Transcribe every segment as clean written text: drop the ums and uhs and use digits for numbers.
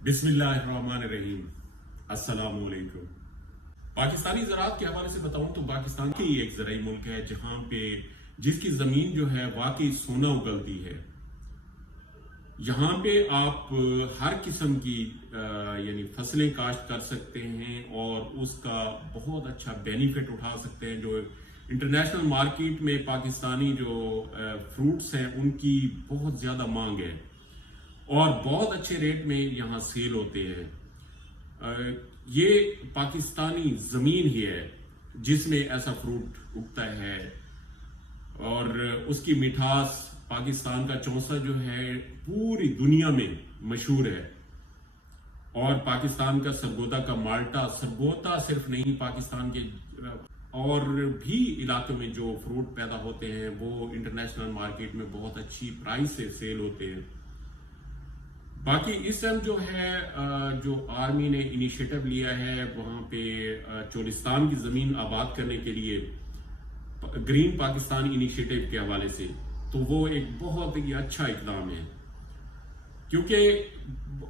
बिस्मिल्लाहिर्रहमानिर्रहीम। अस्सलाम वालेकुम। पाकिस्तानी ज़राअत के हवाले से बताऊं तो पाकिस्तान की एक ज़राई मुल्क है जहां पे जिसकी ज़मीन जो है वाकई सोना उगलती है। यहाँ पे आप हर किस्म की यानी फसलें काश्त कर सकते हैं और उसका बहुत अच्छा बेनिफिट उठा सकते हैं। जो इंटरनेशनल मार्केट में पाकिस्तानी जो फ्रूट्स हैं उनकी बहुत ज़्यादा मांग है और बहुत अच्छे रेट में यहाँ सेल होते हैं। ये पाकिस्तानी ज़मीन ही है जिसमें ऐसा फ्रूट उगता है और उसकी मिठास पाकिस्तान का चौसा जो है पूरी दुनिया में मशहूर है। और पाकिस्तान का सरगोदा का माल्टा, सरगोदा सिर्फ नहीं, पाकिस्तान के और भी इलाकों में जो फ्रूट पैदा होते हैं वो इंटरनेशनल मार्केट में बहुत अच्छी प्राइस से सेल होते हैं। बाकी इस टाइम जो है जो आर्मी ने इनिशिएटिव लिया है वहाँ पे चोलिस्तान की ज़मीन आबाद करने के लिए ग्रीन पाकिस्तान इनिशिएटिव के हवाले से, तो वो एक बहुत ही अच्छा इकदाम है क्योंकि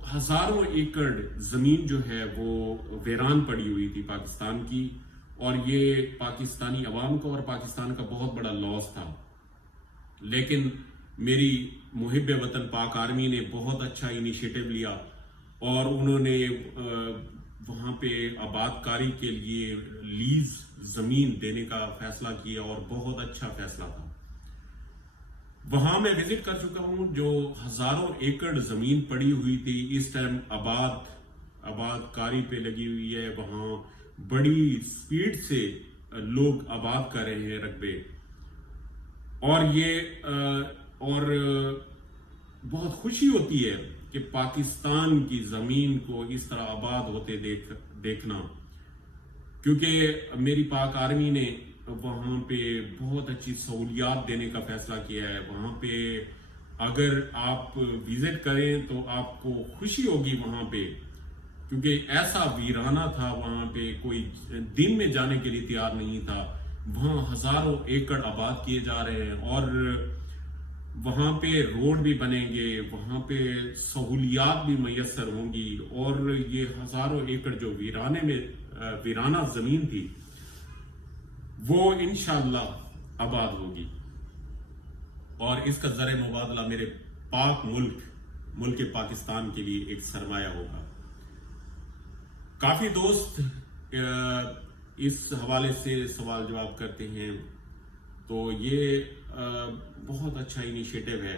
हजारों एकड़ ज़मीन जो है वो वीरान पड़ी हुई थी पाकिस्तान की और ये पाकिस्तानी अवाम को और पाकिस्तान का बहुत बड़ा लॉस था। लेकिन मेरी मुहिब वतन पाक आर्मी ने बहुत अच्छा इनिशिएटिव लिया और उन्होंने वहाँ पे आबादकारी के लिए लीज ज़मीन देने का फैसला किया और बहुत अच्छा फैसला था। वहाँ मैं विजिट कर चुका हूँ, जो हजारों एकड़ ज़मीन पड़ी हुई थी इस टाइम आबादकारी पे लगी हुई है। वहाँ बड़ी स्पीड से लोग आबाद कर रहे हैं रकबे और बहुत खुशी होती है कि पाकिस्तान की ज़मीन को इस तरह आबाद होते देखना, क्योंकि मेरी पाक आर्मी ने वहाँ पे बहुत अच्छी सहूलियात देने का फैसला किया है। वहाँ पे अगर आप विजिट करें तो आपको खुशी होगी वहाँ पे, क्योंकि ऐसा वीराना था, वहाँ पे कोई दिन में जाने के लिए तैयार नहीं था। वहाँ हजारों एकड़ आबाद किए जा रहे हैं और वहाँ पे रोड भी बनेंगे, वहाँ पे सहूलियात भी मैसर होंगी और ये हजारों एकड़ जो वीराना ज़मीन थी वो इंशाअल्लाह आबाद होगी और इसका ज़र मुबादला मेरे पाक मुल्क पाकिस्तान के लिए एक सरमाया होगा। काफ़ी दोस्त इस हवाले से सवाल जवाब करते हैं, तो ये बहुत अच्छा इनिशिएटिव है